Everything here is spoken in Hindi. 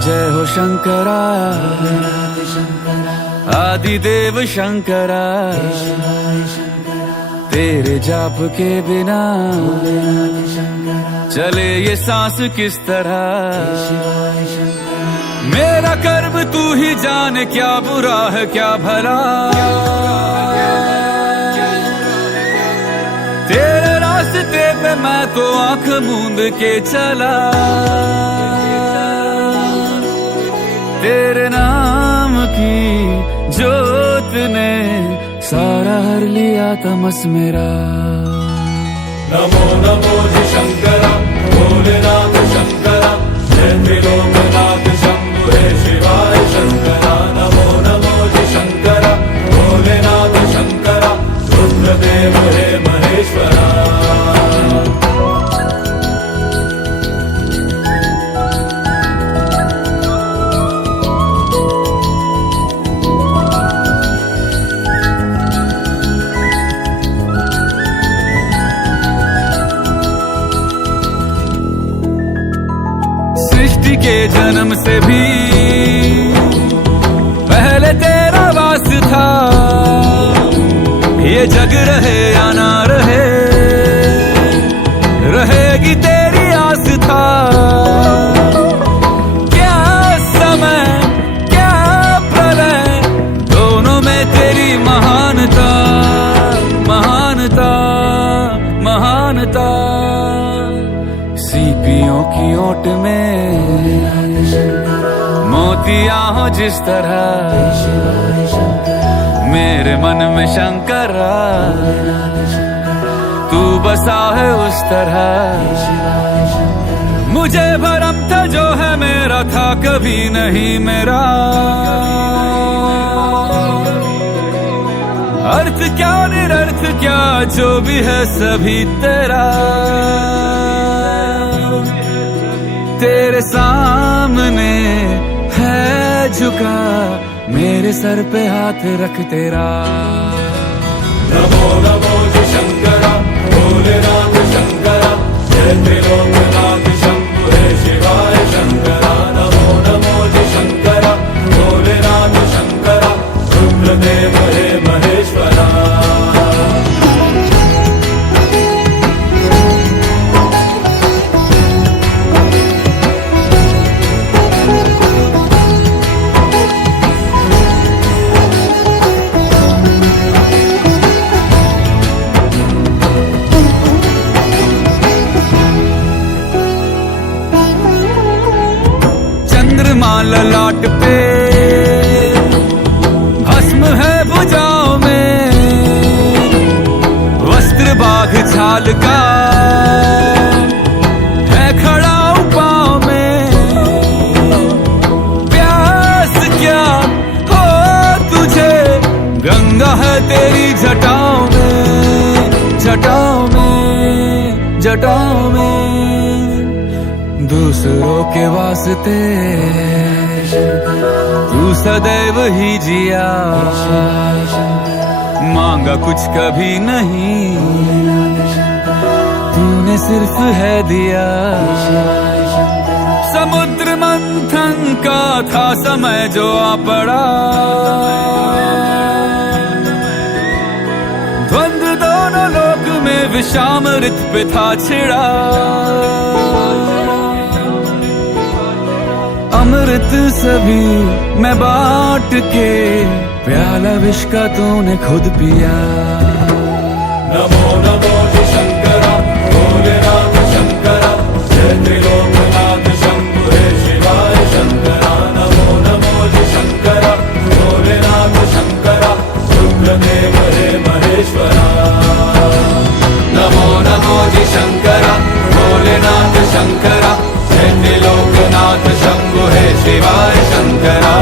जय हो शंकरा, आदिदेव शंकरा। तेरे जाप के बिना चले ये सांस किस तरह। मेरा कर्म तू ही जाने, क्या बुरा है क्या भला। तेरे रास्ते पे मैं तो आंख मूंद के चला। तेरे नाम की जोत ने सारा हर लिया तमस मेरा। नमो नमो जी शंकरा, भोलेनाथ शंकरा, जय त्रिलोकनाथ शंभु हे शिवाय शंकरा। नमो नमो जी शंकरा, भोलेनाथ शंकरा, रुद्रदेव हे महेश्वरा। सृष्टि के जन्म से भी पहले तेरा वास था। ये जग रहे या ना रहे, रहेगी तेरी आस था। क्या समय क्या प्रलय, दोनों में तेरी महानता, महानता, महानता। सीपियों की ओट में मोतियां हो जिस तरह, मेरे मन में शंकरा तू बसा है उस तरह। मुझे भरम था जो है मेरा था कभी नहीं मेरा। अर्थ क्या निरर्थ क्या जो भी है सभी तेरा। तेरे सामने है झुका मेरे सर पे हाथ रख तेरा। नमो नमो जी शंकरा, भोलेनाथ शंकरा, जय त्रिलोकनाथ शंभु हे शिवाय शंकरा। नमो नमो जी शंकरा, भोलेनाथ शंकरा, रुद्रदेव हे महेश्वरा। ललाट पे भस्म है भुजाओं में, वस्त्र बाघ छाल का है खड़ा पाँव में। प्यास क्या हो तुझे, गंगा है तेरी जटाओं में, जटाओं में, जटाओं में। दूसरों के वास्ते तू सदैव ही जिया, मांगा कुछ कभी नहीं, तूने सिर्फ है दिया। समुद्र मंथन का था समय जो आ पड़ा, द्वंद्व दोनों लोक में विषामृत पे था छिड़ा। अमृत सभी मैं बांट के, प्याला विष का तूने खुद पिया। नमो नमो जी शंकरा, भोलेनाथ शंकरा, जय त्रिलोकनाथ शंभु हे शिवाय शंकरा। नमो नमो जी शंकरा, भोलेनाथ शंकरा, रुद्रदेव हे महेश्वरा। नमो नमो जी शंकरा, भोलेनाथ शंकरा, जय त्रिलोकनाथ शंभु हे शिवाय शंकरा।